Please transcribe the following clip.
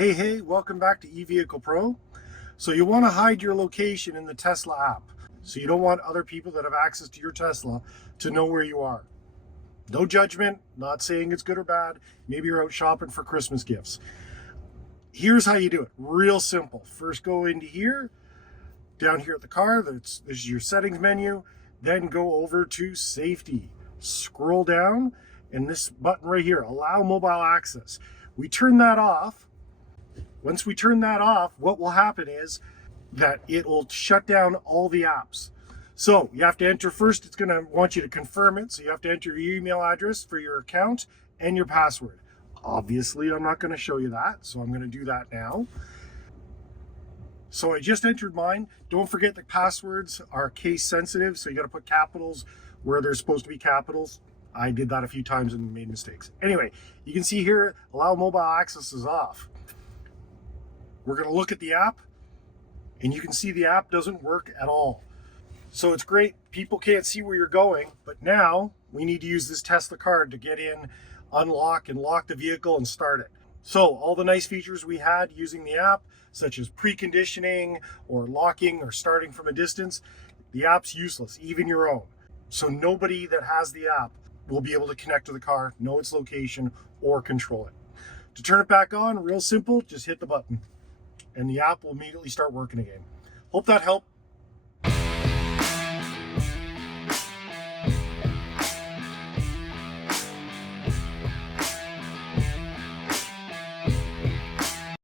Hey, welcome back to eVehicle Pro. So you want to hide your location in the Tesla app. So you don't want other people that have access to your Tesla to know where you are. No judgment, not saying it's good or bad. Maybe you're out shopping for Christmas gifts. Here's how you do it. Real simple. First go into here, down here at the car, this is your settings menu. Then go over to safety. Scroll down and this button right here, allow mobile access. We turn that off. Once we turn that off, what will happen is that it will shut down all the apps. So you have to enter first, it's going to want you to confirm it. So you have to enter your email address for your account and your password. Obviously, I'm not going to show you that, so I'm going to do that now. So I just entered mine. Don't forget that passwords are case sensitive, so you got to put capitals where they're supposed to be capitals. I did that a few times and made mistakes. Anyway, you can see here, allow mobile access is off. We're going to look at the app, and you can see the app doesn't work at all. So it's great. People can't see where you're going, but now we need to use this Tesla card to get in, unlock, and lock the vehicle and start it. So all the nice features we had using the app, such as preconditioning or locking or starting from a distance, the app's useless, even your own. So nobody that has the app will be able to connect to the car, know its location, or control it. To turn it back on, real simple, just hit the button and the app will immediately start working again. Hope that helped.